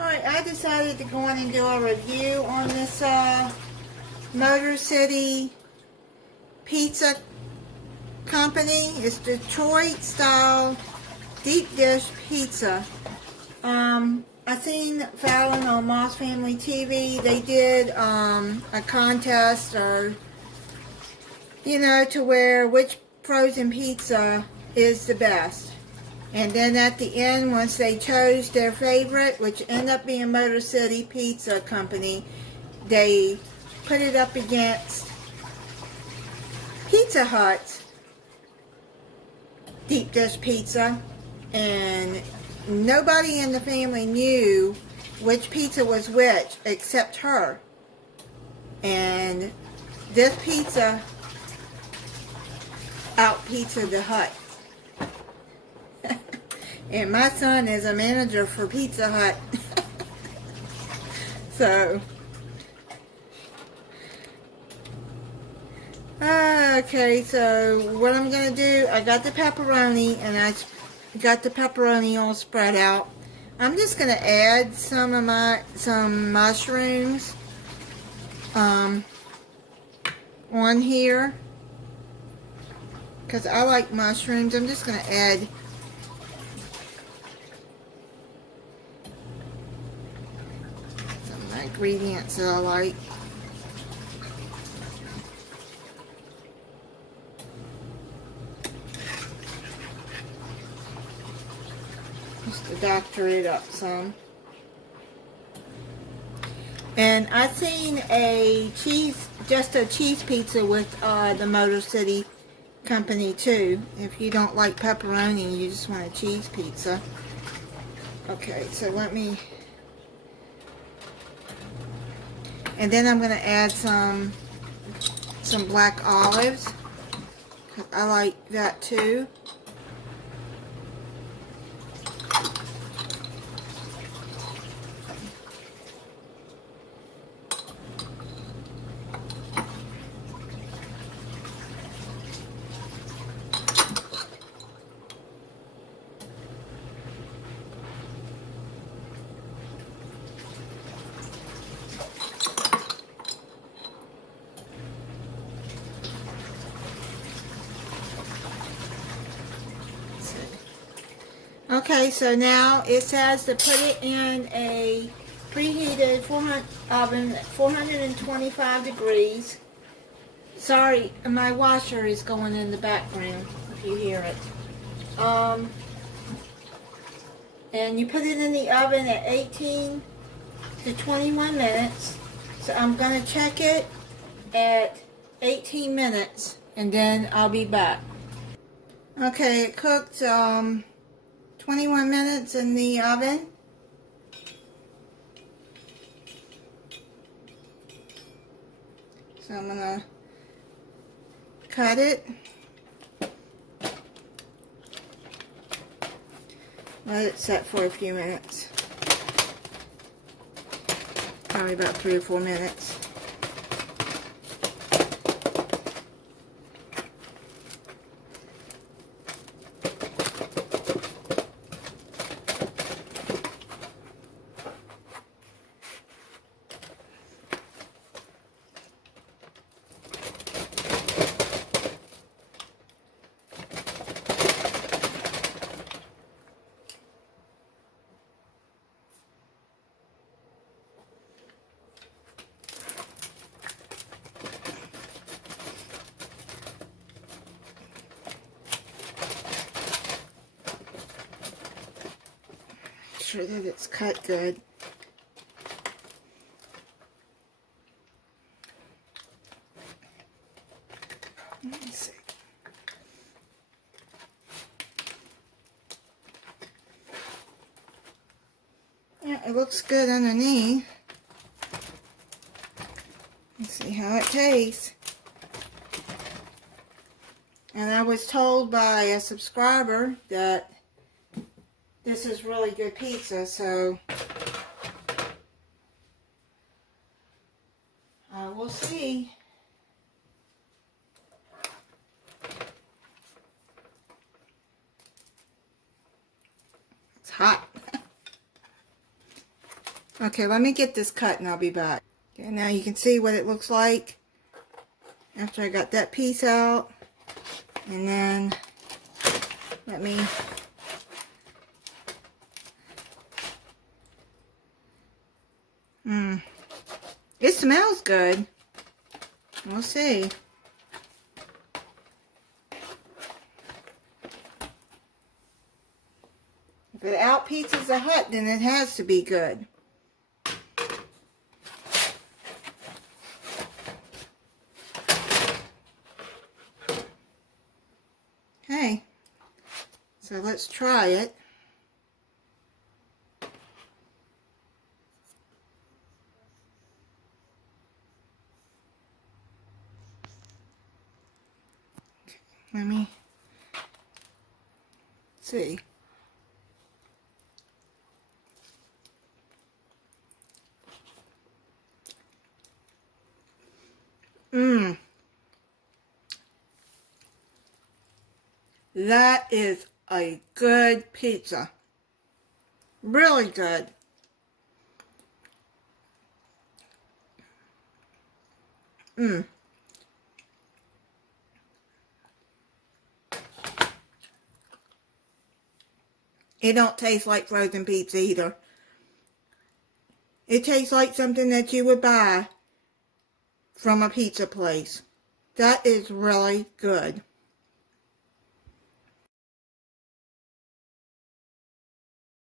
Alright, I decided to go in and do a review on this Motor City pizza company. It's Detroit style deep dish pizza. I seen Fallon on Moss Family TV. They did a contest, or to where which frozen pizza is the best. And then at the end, once they chose their favorite, which ended up being Motor City Pizza Company, they put it up against Pizza Hut's deep dish pizza, and nobody in the family knew which pizza was which except her. And this pizza out-pizzaed the Hut. And my son is a manager for Pizza Hut. So, okay, so what I'm going to do, I got the pepperoni, and I got the pepperoni all spread out. I'm just going to add some mushrooms on here, because I like mushrooms. I'm just going to add some ingredients that I like. Just to doctor it up some. And I've seen just a cheese pizza with the Motor City Company too. If you don't like pepperoni, you just want a cheese pizza. Okay, so let me... And then I'm going to add some black olives. I like that too. Okay, so now it says to put it in a preheated oven at 425 degrees. Sorry, my washer is going in the background if you hear it. And you put it in the oven at 18 to 21 minutes. So I'm going to check it at 18 minutes and then I'll be back. Okay, it cooked 21 minutes in the oven. So I'm going to cut it. Let it set for a few minutes. Probably about 3 or 4 minutes. Sure that it's cut good. Let me see. Yeah, it looks good underneath. Let's see how it tastes. And I was told by a subscriber that this is really good pizza, so we'll see. It's hot. Okay, let me get this cut and I'll be back. Okay, now you can see what it looks like after I got that piece out. And then let me it smells good. We'll see. If it out Pizza Hut, then it has to be good. Okay, so let's try it. Let me see. That is a good pizza. Really good. It don't taste like frozen pizza either. It tastes like something that you would buy from a pizza place. That is really good.